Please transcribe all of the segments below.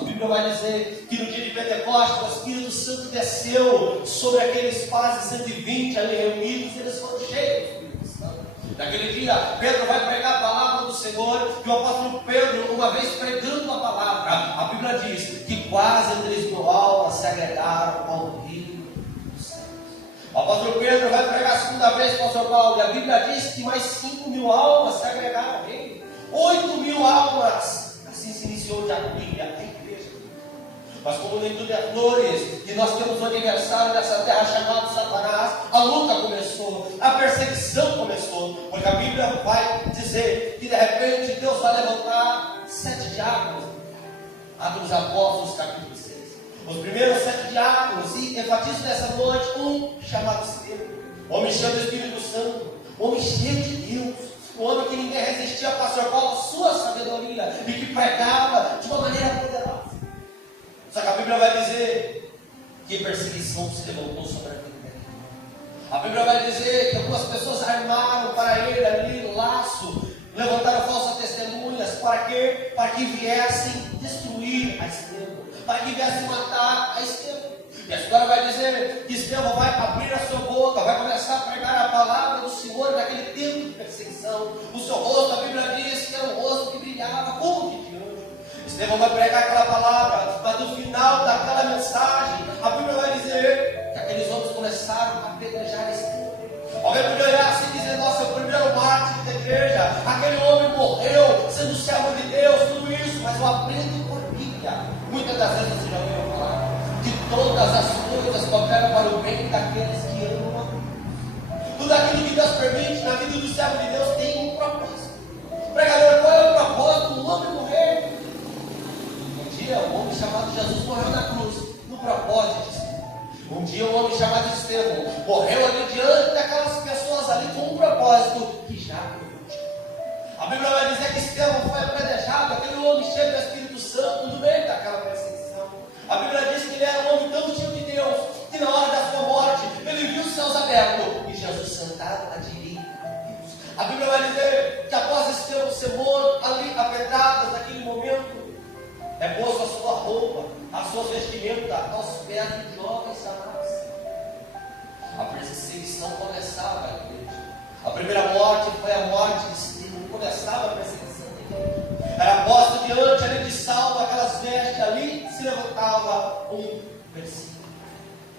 A Bíblia vai dizer que no dia de Pentecostes o Espírito Santo desceu sobre aqueles quase 120 ali reunidos, e eles foram cheios do Espírito Santo. Naquele dia, Pedro vai pregar a palavra do Senhor, e o apóstolo Pedro, uma vez pregando a palavra, a Bíblia diz que quase 3.000 almas se agregaram ao reino dos céus. O apóstolo Pedro vai pregar a segunda vez para o apóstolo Paulo, e a Bíblia diz que mais 5.000 almas se agregaram ao reino. 8.000 almas. Assim se iniciou já a igreja. Mas como nem tudo é flores, e nós temos um aniversário nessa terra chamado Satanás, a luta começou, a perseguição começou, porque a Bíblia vai dizer que de repente Deus vai levantar 7 diáconos. Atos dos Apóstolos, capítulo 6. Os primeiros 7 diáconos, e enfatizo nessa noite um chamado Estevão, homem cheio do Espírito Santo, homem cheio de Deus. Um homem que ninguém resistia ao pastor Paulo, a sua sabedoria, e que pregava de uma maneira poderosa. Só que a Bíblia vai dizer que perseguição se levantou sobre a vida dele. A Bíblia vai dizer que algumas pessoas armaram para ele ali laço, levantaram falsas testemunhas, para quê? Para que viessem destruir a Estevão, para que viessem matar a Estevão. E a história vai dizer que Estevão vai abrir a sua boca, vai começar a pregar a palavra do Senhor naquele tempo de perseguição. O seu rosto, a Bíblia diz que era um rosto que brilhava como de anjo. Estevão vai pregar aquela palavra, mas no final daquela mensagem, a Bíblia vai dizer que aqueles homens começaram a apedrejar Estevão. Alguém podia olhar assim e dizer: nossa, o primeiro mártir da igreja, aquele homem morreu sendo servo de Deus, tudo isso, mas eu aprendo por Bíblia. Muitas das vezes você já ouviu falar que todas as coisas cooperam para o bem daqueles que amam a Deus. Tudo aquilo que Deus permite na vida do servo de Deus tem um propósito. Pregador, qual é o propósito do homem morrer? Um dia um homem chamado Jesus morreu na cruz, no propósito de Estevão. Um dia um homem chamado Estevão morreu ali diante daquelas pessoas ali com um propósito que já foi. A Bíblia vai dizer que Estevão foi apedrejado, aquele homem cheio do Espírito Santo, no meio daquela perseguição. A Bíblia diz que ele era um homem tão cheio de Deus, que na hora da sua morte, ele viu os céus abertos e Jesus sentado à direita de Deus. A Bíblia vai dizer que após Estevão ser morto, ali a pedradas, naquele momento, é posto a sua roupa, a sua vestimenta aos pés de jovens amados. A perseguição começava, igreja. A primeira morte foi a morte de Estevão, começava a perseguição da igreja. Era posto diante ali de Saulo, aquelas vestes ali, se levantava um versículo.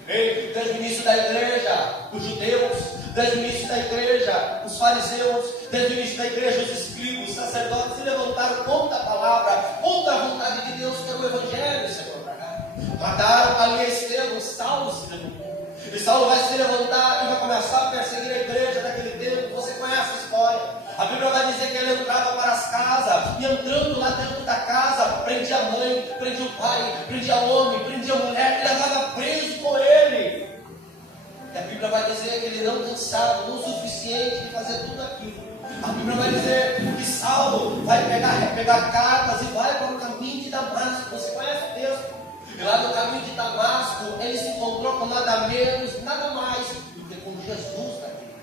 Desde o início da igreja, os judeus, desde o início da igreja, os fariseus, desde o início da igreja, os escribas, os sacerdotes se levantaram contra a palavra, contra a vontade de Deus, que era o Evangelho, Senhor. Mataram ali Estevão, Saulo se levantou. E Saulo vai se levantar e vai começar a perseguir a igreja naquele tempo. Você conhece a história. A Bíblia vai dizer que ele entrava para as casas, e entrando lá dentro da casa, prendia a mãe, prendia o pai, prendia o homem, prendia a mulher, e levava preso com ele. E a Bíblia vai dizer que ele não cansava, não o suficiente de fazer tudo aquilo. A Bíblia vai dizer que Saulo vai pegar cartas e vai para o caminho de Damasco. Você conhece o texto? E lá no caminho de Damasco, ele se encontrou com nada menos, nada mais do que com Jesus naquele.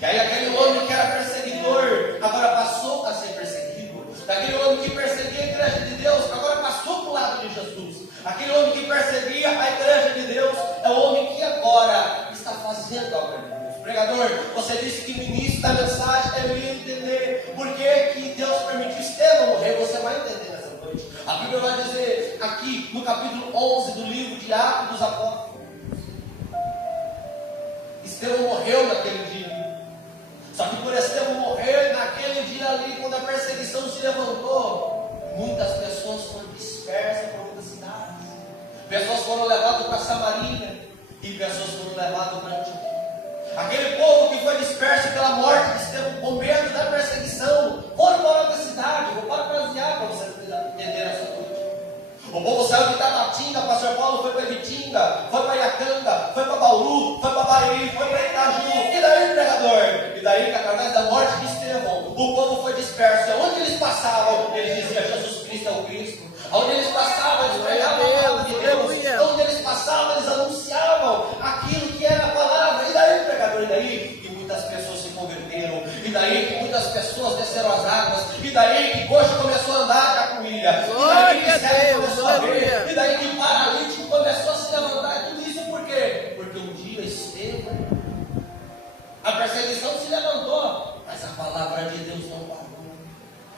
E aí aquele homem que era perseguidor, agora passou a ser perseguido. Aquele homem que perseguia a igreja de Deus, agora passou para o lado de Jesus. Aquele homem que perseguia a igreja de Deus, é o homem que agora está fazendo a obra de Deus. Pregador, você disse que no início da mensagem eu ia entender por que Deus permitiu Estevão morrer. Você vai entender nessa noite. A Bíblia vai dizer aqui no capítulo 11 do livro de Atos dos Apóstolos, Estevão morreu naquele dia. Só que por Estevão morrer naquele dia ali, quando a perseguição se levantou, muitas pessoas foram dispersas por muitas cidades. Pessoas foram levadas para Samaria e pessoas foram levadas para Antioquia. Aquele povo que foi disperso pela morte de Estevão, com medo da perseguição, foram para outra cidade. Vou parafrasear para você entender essa noite. O povo saiu de Tabatinga, pastor Paulo foi para Ibitinga, foi para Iacanga, foi para Bauru, foi para Bariri, foi para Itaju. E daí, pregador? E daí que através da morte de Estevão, o povo foi disperso. Onde eles passavam, eles diziam: Jesus Cristo é o Cristo. Onde eles passavam, eles pregavam a palavra de Deus. Onde eles passavam, eles anunciavam aquilo que era a palavra. E daí, pregador? E daí que muitas pessoas se converteram. E daí que muitas pessoas desceram as águas. E daí que coxa começou a andar já com isso. filha. Glória E daí que a cego Deus, começou a ver. aleluia. E daí que paralítico começou a se levantar. E tudo isso por quê? Porque um dia Estevão, a perseguição se levantou, mas a palavra de Deus não parou.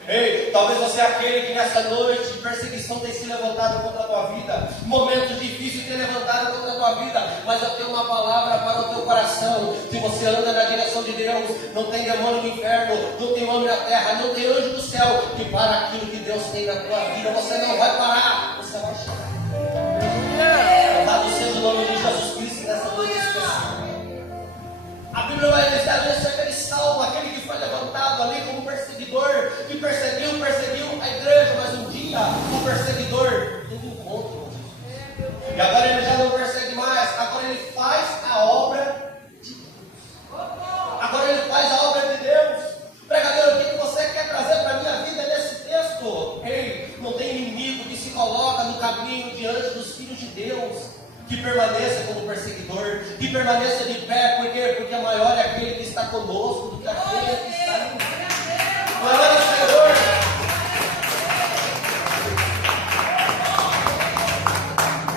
Ei, talvez você é aquele que nessa noite perseguição tem se levantado contra a tua vida, momentos difíceis tem levantado contra a tua vida, mas eu tenho uma palavra para o teu coração. Se você anda na direção de Deus, não tem demônio no inferno, não tem homem na terra, não tem anjo do céu que para aquilo que Deus tem na tua vida. Você não vai parar, você vai chegar. Louvado seja o nome de Jesus Cristo nessa noite especial. A Bíblia vai dizer aquele salmo, aquele que foi levantado ali como perseguidor, que perseguiu a igreja, mas um dia o perseguidor teve um encontro com Jesus. E agora ele já não persegue mais, agora ele faz a obra de Deus. Agora ele faz a obra de Deus. Pregador, o que você quer trazer para a minha vida nesse texto? Ei, não tem inimigo que se coloca no caminho diante dos filhos de Deus, que permaneça como perseguidor, que permaneça de pé. Por quê? Porque maior é aquele que está conosco do que aquele que está no mundo. Glória ao Senhor.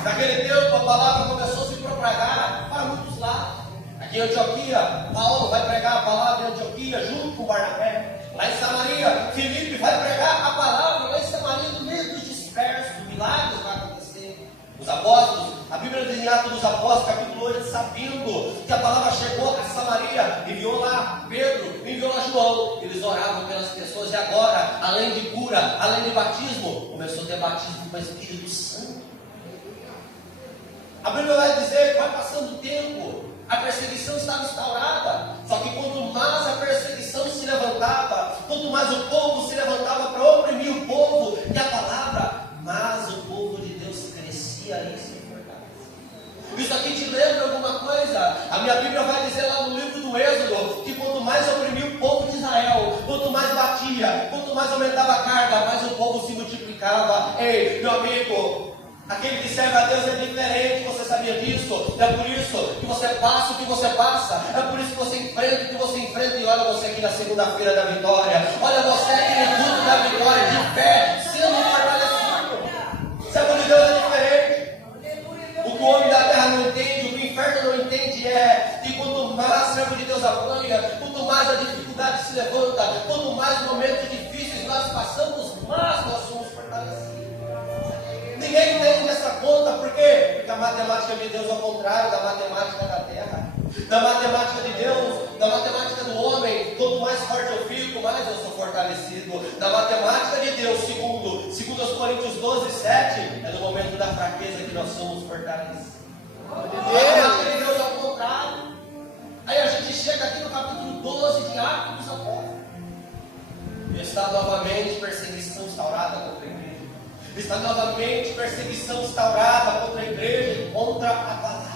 Naquele tempo a palavra começou a se propagar para muitos lados. Aqui em Antioquia, Paulo vai pregar a palavra em Antioquia junto com Barnabé. Lá em Samaria, Filipe vai pregar a palavra lá em Samaria, no meio dos dispersos, milagres vai acontecer. Os apóstolos, a Bíblia diz em Atos dos Apóstolos, capítulo 8, sabendo que a palavra chegou a Samaria, enviou lá Pedro, enviou lá João, eles oravam pelas pessoas, e agora, além de cura, além de batismo, começou a ter batismo com o Espírito Santo. A Bíblia vai dizer que vai passando o tempo, a perseguição estava instaurada, só que quanto mais a perseguição se levantava, quanto mais o povo se levantava para oprimir o povo e a palavra, mais o povo de Deus crescia e se fortalecia. Isso aqui te lembra alguma coisa? A minha Bíblia vai dizer lá no livro do Êxodo, que quanto mais oprimia o povo de Israel, quanto mais batia, quanto mais aumentava a carga, mais o povo se multiplicava. Ei, meu amigo, aquele que serve a Deus é diferente, você sabia disso? É por isso que você passa o que você passa, é por isso que você enfrenta o que você enfrenta. E olha você aqui na segunda-feira da vitória, olha você aqui no culto da vitória, de pé, sendo fortalecido. Servo de Deus é diferente. O que o homem da terra não entende, o que o inferno não entende é que quanto mais o servo de Deus apanha, quanto mais a dificuldade se levanta, quanto mais momentos difíceis nós passamos, mais nós somos fortalecidos. Ninguém entende essa conta, por quê? Porque a matemática de Deus é o contrário da matemática da terra. Da matemática de Deus, da matemática do homem, quanto mais forte eu fico, mais eu sou fortalecido. Da matemática de Deus, segundo os Coríntios 12, 7, é no momento da fraqueza que nós somos fortalecidos. A matemática de Deus é o contrário. Aí a gente chega aqui no capítulo 12 de Atos dos Apóstolos. Está novamente perseguição instaurada contra a igreja. Está novamente perseguição instaurada contra a igreja e contra a palavra.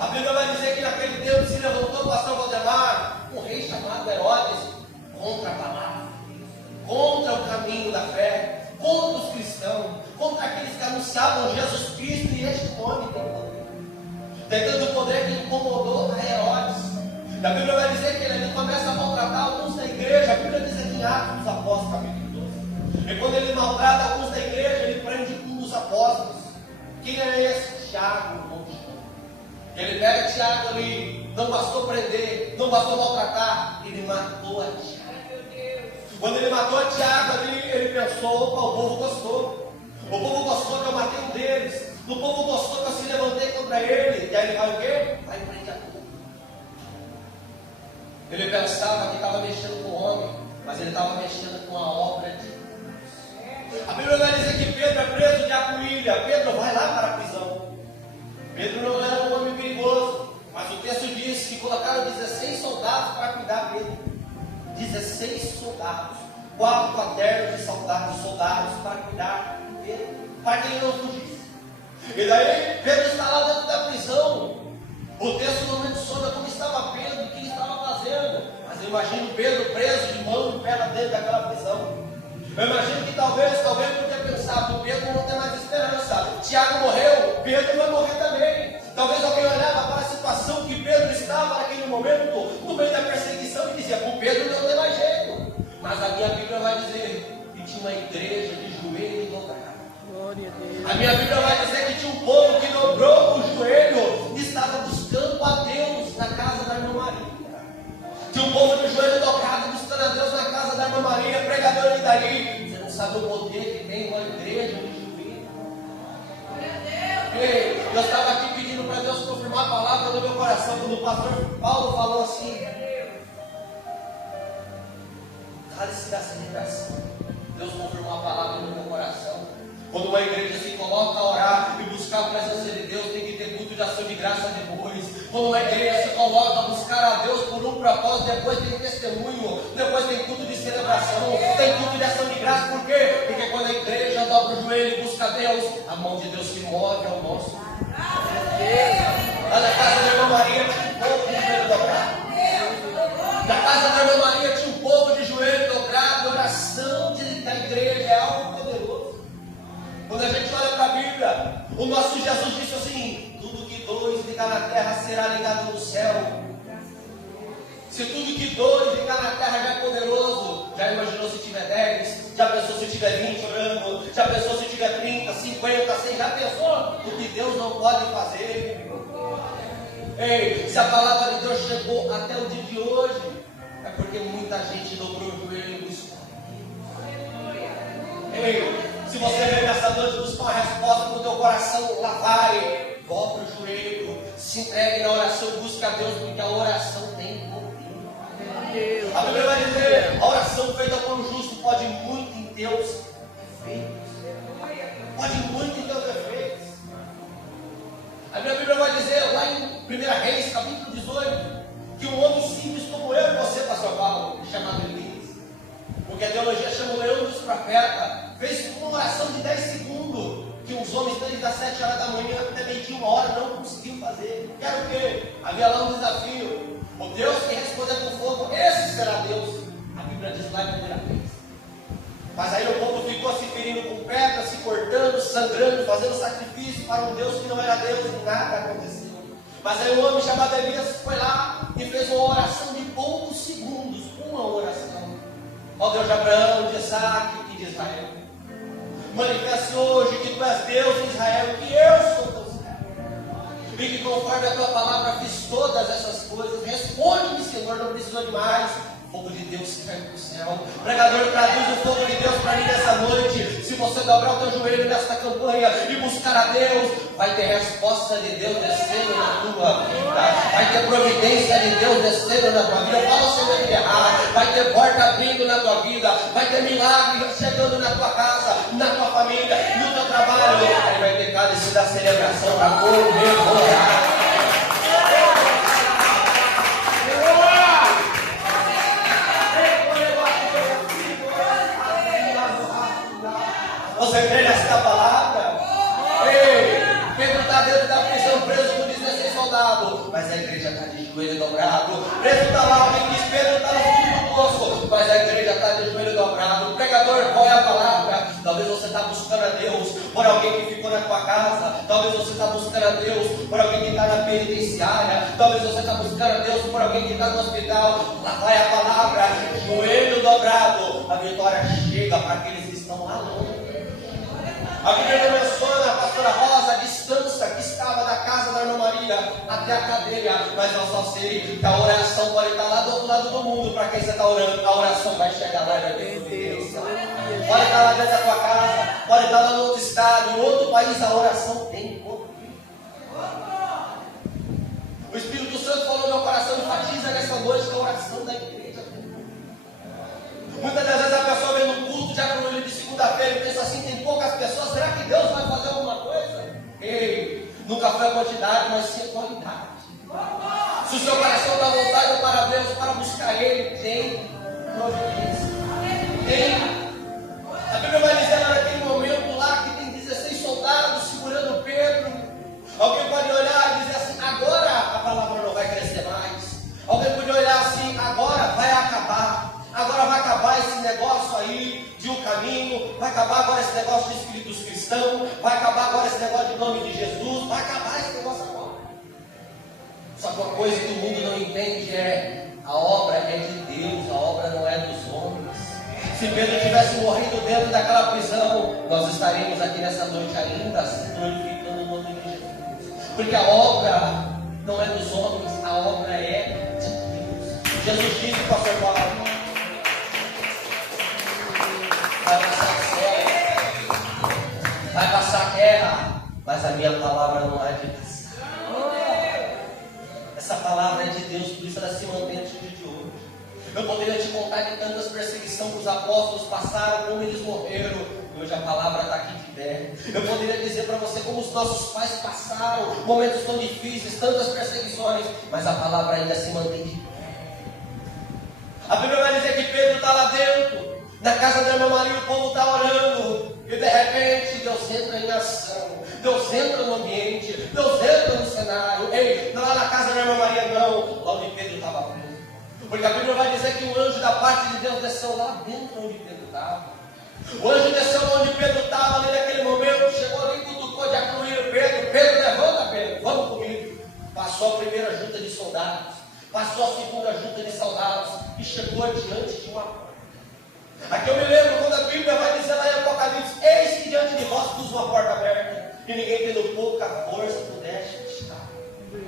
A Bíblia vai dizer que naquele tempo se levantou o pastor Valdemar, um rei chamado Herodes, contra a palavra, contra o caminho da fé, contra os cristãos, contra aqueles que anunciavam Jesus Cristo, e este homem tem poder. Tem tanto poder que incomodou a Herodes. A Bíblia vai dizer que ele começa a maltratar alguns da igreja. A Bíblia diz aqui em Atos dos Apóstolos, capítulo 12. E quando ele maltrata alguns da igreja, ele prende um dos apóstolos. Quem é esse? Tiago, irmão de João. Ele pega Tiago ali, não bastou prender, não bastou maltratar, ele matou a Tiago. Quando ele matou a Tiago ali, ele pensou: opa, o povo gostou. O povo gostou que eu matei um deles. O povo gostou que eu se levantei contra ele. E aí ele vai o quê? Vai prender a tudo. Ele pensava que estava mexendo com o homem, mas ele estava mexendo com a obra de Deus. A Bíblia vai dizer que Pedro é preso de Acuília. Pedro vai lá para a prisão. Pedro não era um homem perigoso, mas o texto diz que colocaram 16 soldados para cuidar dele. 16 soldados, 4 quaternos de soldados para cuidar dele, para que ele não fugisse. E daí Pedro está lá dentro da prisão. O texto não menciona como estava Pedro, o que ele estava fazendo, mas eu imagino Pedro preso de mão e pé dentro daquela prisão. Eu imagino que talvez alguém podia pensar: o Pedro não tem mais esperança, Tiago morreu, Pedro vai morrer também. Talvez alguém olhava para a situação que Pedro estava naquele momento, no meio da perseguição, e dizia: o Pedro não tem mais jeito. Mas a minha Bíblia vai dizer que tinha uma igreja de joelhos A minha Bíblia vai dizer que tinha um povo que dobrou o joelho e estava buscando a Deus na casa da irmã Maria. Tinha um povo de joelho dobrado buscando a Deus na casa da irmã Maria, pregador e daí. Você não sabe o poder que tem uma igreja de joelho. Ei, eu estava aqui pedindo para Deus confirmar a palavra no meu coração, quando o pastor Paulo falou assim: cale-se dessa geração. Deus confirmou a palavra no meu coração. Quando uma igreja se coloca a orar e buscar a presença de Deus, tem que ter culto de ação de graça depois. Quando uma igreja se coloca a buscar a Deus por um propósito, depois tem testemunho, depois tem culto de celebração, tem culto de ação de graça. Por quê? Porque quando a igreja dobra o joelho e busca a Deus, a mão de Deus se move ao nosso. Lá na casa da irmã Maria tinha um povo de joelho dobrado. Na casa da irmã Maria tinha um povo de joelho dobrado. Oração da igreja é algo poderoso. Quando a gente olha para a Bíblia, o nosso Jesus disse assim: tudo que dois ligar na terra será ligado no céu. Se tudo que dois ligar na terra já é poderoso, já imaginou se tiver 10? Já pensou se tiver 20 orando? Já pensou se tiver 30, 50, 100? Já pensou o que Deus não pode fazer? Ei, se a palavra de Deus chegou até o dia de hoje, é porque muita gente dobrou o joelho e buscou. Ei, se você vem nessa noite buscar uma resposta para o teu coração, lá vai, dobra o joelho, se entregue na oração, busca a Deus, porque a oração tem poder. A Bíblia vai dizer: a oração feita por um justo pode muito em teus defeitos. Pode muito em teus defeitos. A minha Bíblia vai dizer lá em 1 Reis, capítulo 18, que um homem simples como eu e você, pastor Paulo, chamado Elias, porque a teologia chama o leão dos profetas, fez uma oração de 10 segundos, que os homens desde as 7 horas da manhã até meio-dia, 1 hora, não conseguiam fazer. Que era o quê? Havia lá um desafio. O Deus que responder com fogo, esse será Deus. A Bíblia diz lá em 1 Reis. Mas aí o povo ficou se ferindo com pedras, se cortando, sangrando, fazendo sacrifício para um Deus que não era Deus, e nada aconteceu. Mas aí um homem chamado Elias foi lá e fez uma oração de poucos segundos, uma oração. Ó Deus de Abraão, de Isaac e de Israel, manifeste hoje que tu és Deus em Israel, que eu sou teu servo, e que conforme a tua palavra fiz todas essas coisas. Responde-me, Senhor, não precisou de mais. Fogo de Deus que cai do céu. Pregador, traduz o fogo de Deus para mim nessa noite. Se você dobrar o teu joelho nesta campanha e buscar a Deus, vai ter resposta de Deus descendo na tua vida. Vai ter providência de Deus descendo na tua vida. Fala sem me errar. Vai ter porta abrindo na tua vida. Vai ter milagre chegando na tua casa, na tua família, no teu trabalho. Aí vai ter cálice da celebração para comemorar. Você crê nesta palavra? Ei, Pedro está dentro da prisão, preso com 16 soldados, mas a igreja está de joelho dobrado. Preso está lá, alguém diz: Pedro está no fundo do poço, mas a igreja está de joelho dobrado. Pregador, qual é a palavra? Talvez você está buscando a Deus por alguém que ficou na tua casa. Talvez você está buscando a Deus por alguém que está na penitenciária. Talvez você está buscando a Deus por alguém que está no hospital. Lá vai a palavra: joelho dobrado. A vitória chega para aqueles que estão lá longe. A Bíblia menciona, a pastora Rosa, a distância que estava da casa da irmã Maria até a cadeia, mas eu só sei que a oração pode estar lá do outro lado do mundo. Para quem você está orando, a oração vai chegar lá e vai ter providência. Pode estar lá dentro da tua casa, pode estar lá no outro estado, em outro país, a oração tem poder. O Espírito Santo falou no meu coração: enfatiza nessa noite a oração da igreja. Muitas das vezes a pessoa vem no culto, já com ele de segunda-feira, e pensa assim: tem poucas pessoas, será que Deus vai fazer alguma coisa? Ei, nunca foi a quantidade, mas sim a qualidade. Se o seu coração está voltado para Deus, para buscar Ele, tem providência. Tem. A Bíblia vai dizer naquele momento lá que tem 16 soldados segurando Pedro. Alguém pode olhar e dizer assim: agora a palavra não vai crescer mais. Alguém pode olhar assim: agora vai acabar. Agora vai acabar esse negócio aí de um caminho, vai acabar agora esse negócio de espíritos cristãos, vai acabar agora esse negócio de nome de Jesus, vai acabar esse negócio agora. Só que uma coisa que o mundo não entende é: a obra é de Deus, a obra não é dos homens. Se Pedro tivesse morrido dentro daquela prisão, nós estaríamos aqui nessa noite ainda assim glorificando o nome de Jesus. Porque a obra não é dos homens, a obra é de Deus. Jesus disse, pastor Paulo, vai passar guerra, vai passar guerra, mas a minha palavra não há de passar. Essa palavra é de Deus, por isso ela se mantém até o dia de hoje. Eu poderia te contar de tantas perseguições que os apóstolos passaram, como eles morreram. Hoje a palavra está aqui de pé. Eu poderia dizer para você como os nossos pais passaram momentos tão difíceis, tantas perseguições, mas a palavra ainda se mantém de pé. A Bíblia vai dizer que Pedro está lá dentro, na casa da irmã Maria, o povo está orando, e de repente Deus entra em ação. Deus entra no ambiente, Deus entra no cenário. Ei, não lá na casa da irmã Maria não, lá onde Pedro estava preso. Porque a Bíblia vai dizer que o anjo da parte de Deus desceu lá dentro onde Pedro estava. O anjo desceu onde Pedro estava, ali naquele momento, chegou ali e cutucou de acluir Pedro. Pedro, levanta Pedro, vamos comigo. Passou a primeira junta de soldados, passou a segunda junta de soldados e chegou diante de uma porta. Aqui eu me lembro quando a Bíblia vai dizer lá em Apocalipse: eis que diante de vós pus uma porta aberta, e ninguém tendo pouca força pudesse fechar.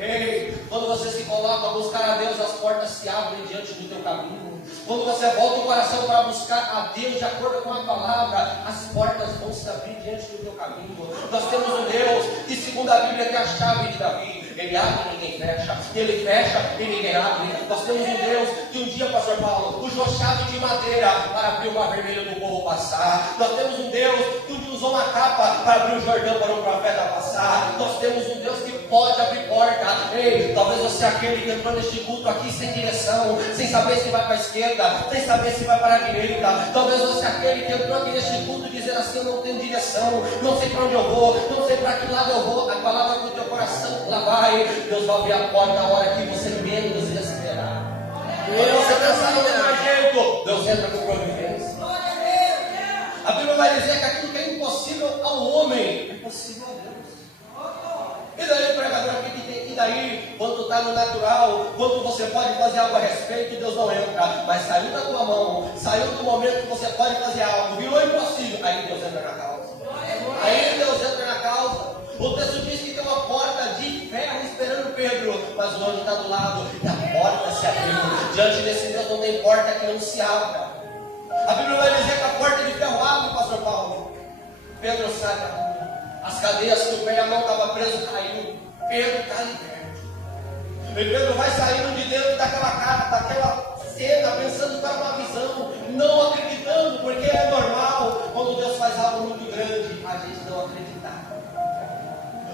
Ei, quando você se coloca a buscar a Deus, as portas se abrem diante do teu caminho. Quando você volta o coração para buscar a Deus de acordo com a palavra, as portas vão se abrir diante do teu caminho. Nós temos um Deus que, segundo a Bíblia, tem a chave de Davi. Ele abre e ninguém fecha, ele fecha e ninguém abre. Nós temos um Deus que um dia, pastor Paulo, usou chave de madeira para abrir o mar vermelho do povo passar. Nós temos um Deus que um dia usou uma capa para abrir o Jordão para o profeta passar. Nós temos um Deus que pode abrir porta. Ei, talvez você é aquele que entrou neste culto aqui sem direção, sem saber se vai para a esquerda, sem saber se vai para a direita. Talvez você é aquele que entrou aqui neste culto dizendo assim: eu não tenho direção, não sei para onde eu vou, não sei para que lado eu vou. A palavra do teu coração lá vai. Deus vai abrir a porta na hora que você menos esperar. Quando você pensar no melhor jeito, Deus entra com providência. A Bíblia vai dizer que aquilo que é impossível ao homem é possível a Deus. E daí, pregador, e daí, quando está no natural, quando você pode fazer algo a respeito, Deus não entra. Mas saiu da tua mão, saiu do momento que você pode fazer algo, virou impossível, aí Deus entra na causa. Aí Deus entra na causa. O texto diz que tem uma porta de ferro esperando Pedro, mas o anjo está do lado e a porta se abriu. Diante desse Deus não tem porta que não se abra. A Bíblia vai dizer que a porta de ferro abre, pastor Paulo. Pedro sai da rua. As cadeias que o pé e a mão estavam presos caiu. Pedro está liberto. E Pedro vai saindo de dentro daquela cena, pensando para uma visão, não acreditando, porque é normal quando Deus faz algo muito grande, a gente não acreditar.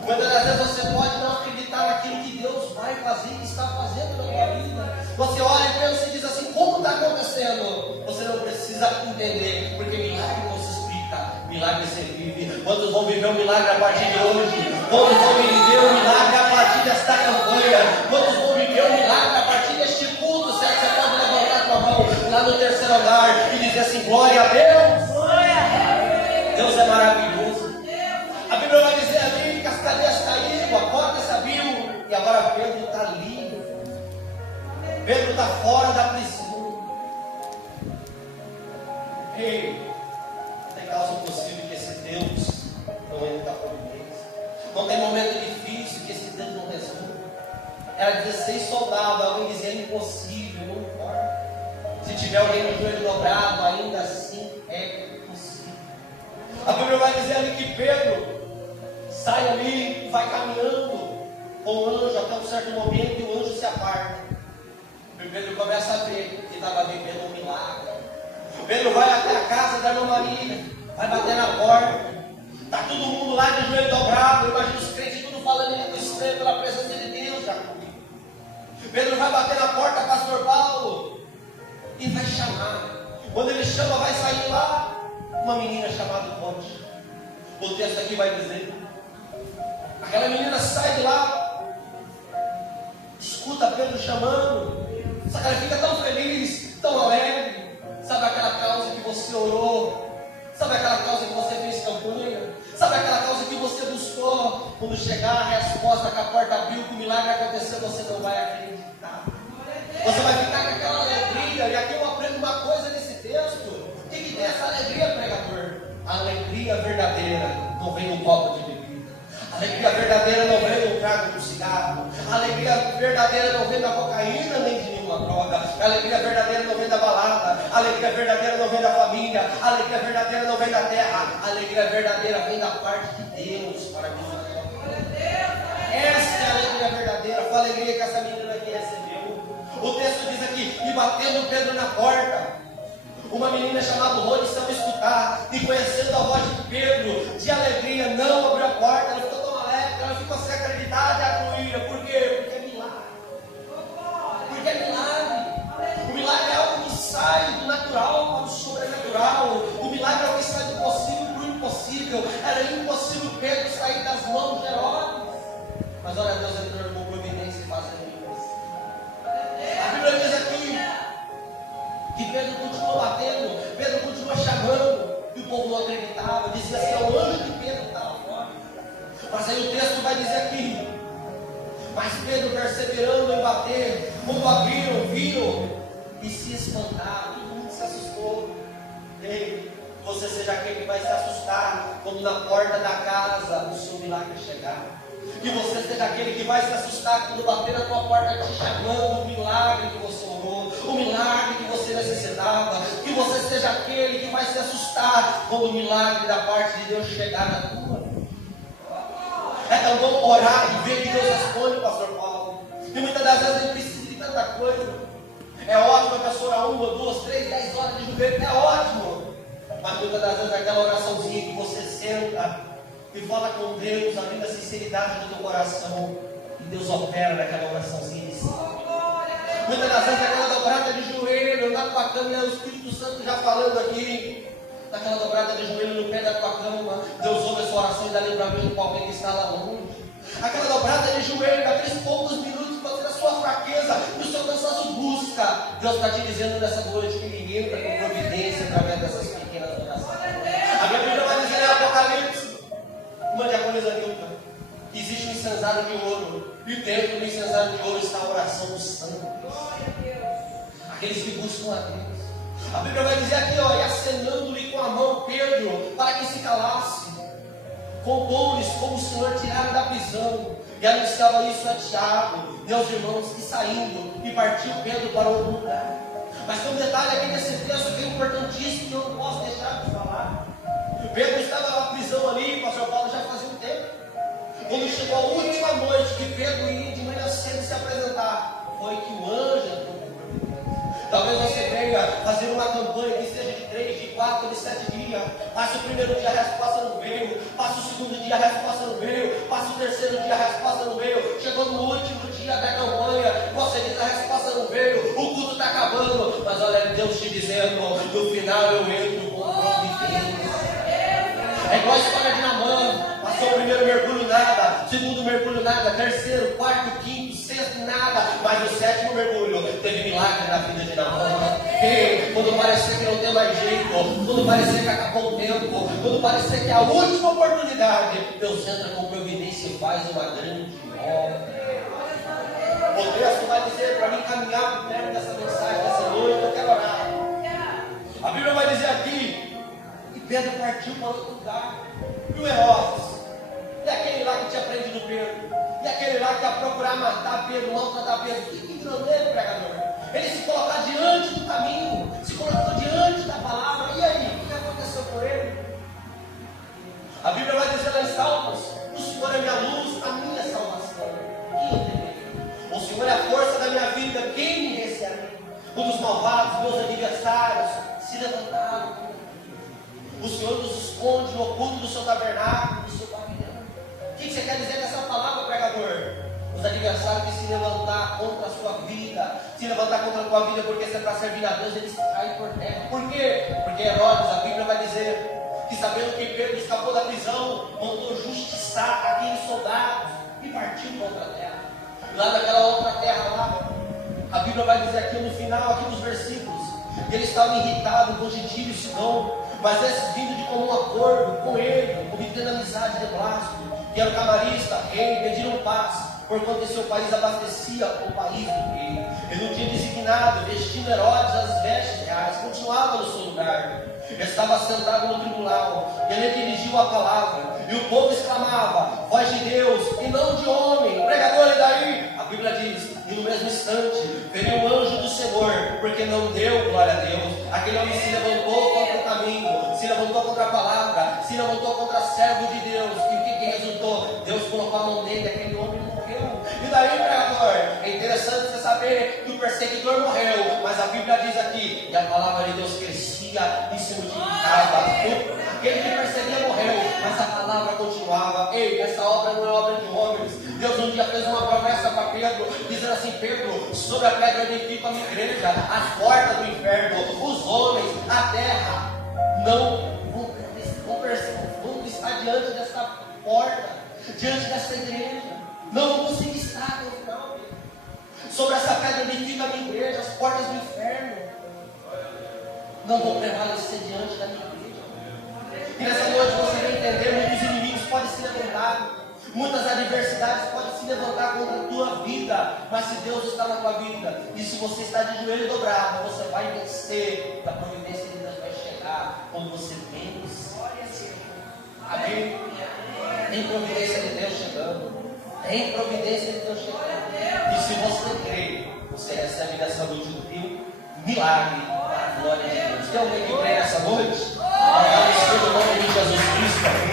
Muitas vezes você pode não acreditar naquilo que Deus vai fazer e está fazendo na tua vida. Você olha e pensa e diz assim: como está acontecendo? Você não precisa entender, porque milagre não se explica, milagre se vive. Quantos vão viver um milagre a partir de hoje? Quantos vão viver um milagre a partir desta campanha? Quantos vão viver um milagre a partir deste culto? Será que você pode levantar a tua mão lá no terceiro andar e dizer assim: glória a Deus? Deus é maravilhoso. A Bíblia vai dizer ali que as cadeias caíram, a porta se abriu e agora Pedro está livre. Pedro está fora da prisão. Ei, não tem causa possível que esse Deus não entre da providência. Não tem momento difícil que esse Deus não resolva. Era 16 soldados, alguém dizia: é impossível, não importa. Se tiver alguém no joelho dobrado, ainda assim é possível. A Bíblia vai dizer ali que Pedro sai ali, vai caminhando com o anjo até um certo momento e o anjo se aparta. E Pedro começa a ver que estava vivendo um milagre. Pedro vai até a casa da irmã Maria, vai bater na porta. Está todo mundo lá de joelho dobrado. Imagina os crentes tudo falando em língua estranha pela presença de Deus já comigo. Pedro vai bater na porta, pastor Paulo, e vai chamar. Quando ele chama, vai sair lá uma menina chamada Conte. O texto aqui vai dizer: aquela menina sai de lá, escuta Pedro chamando, só que ela fica tão feliz, tão alegre. Sabe aquela causa que você orou? Sabe aquela causa que você fez campanha? Sabe aquela causa que você buscou? Quando chegar a resposta, que a porta abriu, que o milagre aconteceu, você não vai acreditar. Você vai ficar com aquela alegria. E aqui eu aprendo uma coisa nesse texto. O que verdadeira não vem num copo de bebida. A alegria verdadeira não vem no trago do cigarro. A alegria verdadeira não vem da cocaína nem de nenhuma droga. A alegria verdadeira não vem da balada. A alegria verdadeira não vem da família. A alegria verdadeira não vem da terra. A alegria verdadeira vem da parte de Deus para a vida. Essa é a alegria verdadeira. Foi a alegria que essa menina aqui recebeu. O texto diz aqui: e batendo Pedro na porta, uma menina chamada Rode estava a escutar, e conhecendo a voz de Pedro, de alegria, não abriu a porta. Ela ficou tão alegre, ela ficou sem acreditar de agruíra. Por quê? Porque é milagre. Porque é milagre. O milagre é algo que sai do natural para o sobrenatural. O milagre é algo que sai do possível para o impossível. Era impossível Pedro sair das mãos de Herodes. Mas olha, Deus entrou com providência e fazendo isso. A Bíblia diz aqui que Pedro continuou batendo, Pedro continuou chamando, e o povo não acreditava, dizia assim: é o anjo de Pedro que está lá fora. Mas aí o texto vai dizer aqui: mas Pedro perseverando em bater, quando abriram, viram e se espantaram. Todo mundo se assustou. Ei, você seja aquele que vai se assustar quando na porta da casa o seu milagre chegar. Que você seja aquele que vai se assustar quando bater na tua porta te chamando o milagre que você orou, o milagre que você necessitava. Que você seja aquele que vai se assustar quando o milagre da parte de Deus chegar na tua. É tão bom orar e ver que Deus responde, pastor Paulo. E muitas das vezes a gente precisa de tanta coisa. É ótimo a pessoa orar 1, 2, 3, 10 horas de joelho, é ótimo. Mas muitas das vezes aquela oraçãozinha que você senta e fala com Deus, abrindo a sinceridade do teu coração, e Deus opera naquela oraçãozinha. Muitas das vezes aquela dobrada de joelho na tua cama, é o Espírito Santo já falando aqui. Naquela dobrada de joelho no pé da tua cama, Deus ouve a sua oração e dá livramento para alguém que está lá longe. Aquela dobrada de joelho, aqueles poucos minutos que você, a sua fraqueza e o seu cansaço busca. Deus está te dizendo nessa noite que Ele entra com providência através dessas pequenas orações. A minha Bíblia vai dizer em Apocalipse, uma diaconisa Nilton, que existe um incensário de ouro, e dentro do incensário de ouro está a oração dos santos, aqueles que buscam a Deus. A Bíblia vai dizer aqui, ó, e acenando-lhe com a mão Pedro, para que se calasse, contou-lhes como o Senhor tirara da prisão, e anunciava isso a Tiago, meus irmãos, e saindo, e partiu Pedro para outro lugar. Mas tem um detalhe aqui nesse texto que é importantíssimo, que eu não posso deixar de falar. Pedro estava na prisão ali, pastor Paulo, já fazia um tempo. Quando chegou a última noite que Pedro ia de manhã cedo se apresentar, foi que o anjo entrou com providência. Talvez você venha fazer uma campanha que seja de 3, de 4, de 7 dias. Passa o primeiro dia, a resposta não veio. Passa o segundo dia, a resposta não veio. Passa o terceiro dia, a resposta não veio. Chegou no último dia da campanha, você diz: a resposta não veio, o culto está acabando. Mas olha, Deus te dizendo: no final eu entro com providência. É igual a história de Naamã. Passou o primeiro mergulho, nada. Segundo mergulho, nada. Terceiro, quarto, quinto, sexto, nada. Mas no sétimo mergulho, teve milagre na vida de Naamã. E quando parecia que não tem mais jeito, quando parecia que acabou o tempo, quando parecia que é a última oportunidade, Deus entra com providência e faz uma grande obra. O texto vai dizer, para mim caminhar por perto dessa mensagem, dessa noite, eu quero orar. A Bíblia vai dizer aqui, Pedro partiu para outro lugar. E o Herodes? E aquele lá que tinha prendido Pedro? E aquele lá que ia procurar matar Pedro, maltratar Pedro? Que virou nele, pregador? Ele se colocar diante do caminho, se colocou diante da palavra. E aí, o que aconteceu com ele? A Bíblia vai dizer lá em Salmos: o Senhor é minha luz, a minha salvação. Quem entenderá? O Senhor é a força da minha vida, quem me receberá? Quando os malvados, meus adversários, se levantaram, o Senhor nos esconde no oculto do seu tabernáculo, do seu pavilhão. O que você quer dizer com essa palavra, pregador? Os adversários que se levantar contra a sua vida, se levantar contra a tua vida porque você está servindo a Deus, eles caem por terra. Por quê? Porque Herodes, a Bíblia vai dizer que, sabendo que Pedro escapou da prisão, mandou justiçar aqueles soldados e partiu para outra terra. E lá naquela outra terra lá, a Bíblia vai dizer aqui no final, aqui dos versículos, que ele estava irritado com Gentílio e Sidom, mas esses vindo de comum acordo com ele, obtendo amizade de Blasco, que era o camarista, rei, pediram paz. porquanto em seu país abastecia o país do rei. Ele não tinha designado, vestindo Herodes as vestes reais, continuava no seu lugar. Estava sentado no tribunal, ele dirigiu a palavra, e o povo exclamava: voz de Deus e não de homem, pregador e daí? A Bíblia diz: e no mesmo instante veio o anjo do Senhor, porque não deu glória a Deus. Aquele homem se levantou contra o caminho, se levantou contra a palavra, se levantou contra o servo de Deus. E o que resultou? Deus colocou a mão nele, aquele homem morreu. E daí, pregador? É interessante você saber que o perseguidor morreu, mas a Bíblia diz aqui, e a palavra de Deus crescia e se multiplicava. Aquele que perseguia morreu, mas a palavra continuava. Ei, essa obra não é obra de homens. Deus um dia fez uma promessa para Pedro, dizendo assim: Pedro, sobre a pedra eu edifico a minha igreja, as portas do inferno, os homens, a terra, não vão estar diante dessa porta, diante dessa igreja, não vão conseguir estar até o final. Sobre essa pedra eu edifico a minha igreja, as portas do inferno não vão prevalecer diante da minha igreja. E nessa noite você vai entender: muitos inimigos podem se levantar, muitas adversidades podem se levantar contra a tua vida, mas se Deus está na tua vida, e se você está de joelho dobrado, você vai vencer. A providência de Deus vai chegar quando você vence. Amém? Tem providência de Deus chegando. Tem providência de Deus chegando. E se você crê, você recebe nessa noite o teu milagre para a glória de Deus. Tem alguém que crê nessa noite? Agradecer o nome de Jesus Cristo.